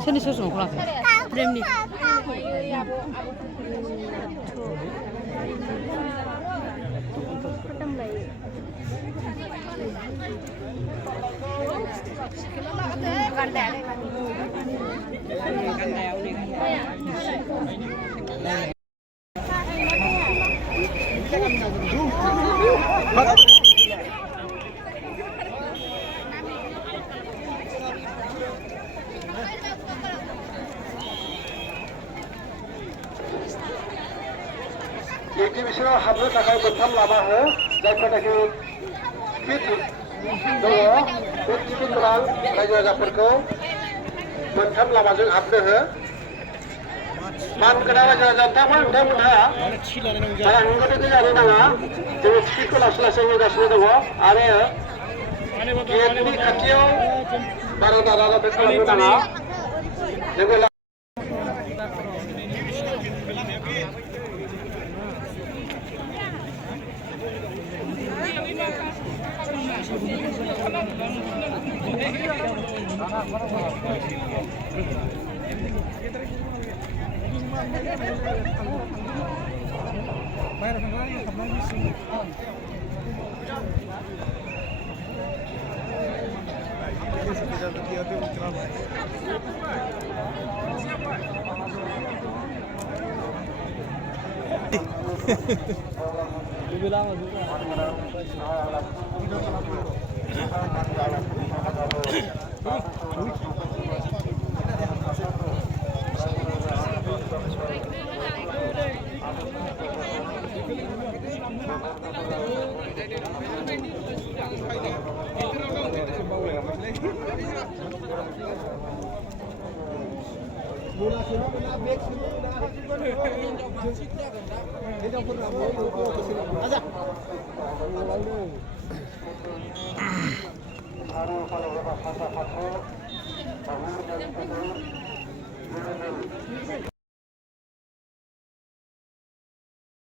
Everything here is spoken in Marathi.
सोरनि ससमाखौ लाखो प्रेमनि एक्जिबिशनाव हाबनो थाखाय मोनथाम लामा हो जायफोरनाखि टिकेट दङ बे टिकेट गोनां रायजो राजाफोरखौ मोनथाम लामाजों हाबनो हो मानगोनां रायजो राजा नोंथांमोनहा बारा होंगो दोंगो जानो नाङा जोङो टिकेटखौ लासै लासै होगासिनो दङ आरो गेटनि खाथियाव बारा दारादारि खालामनो नाङा जोङो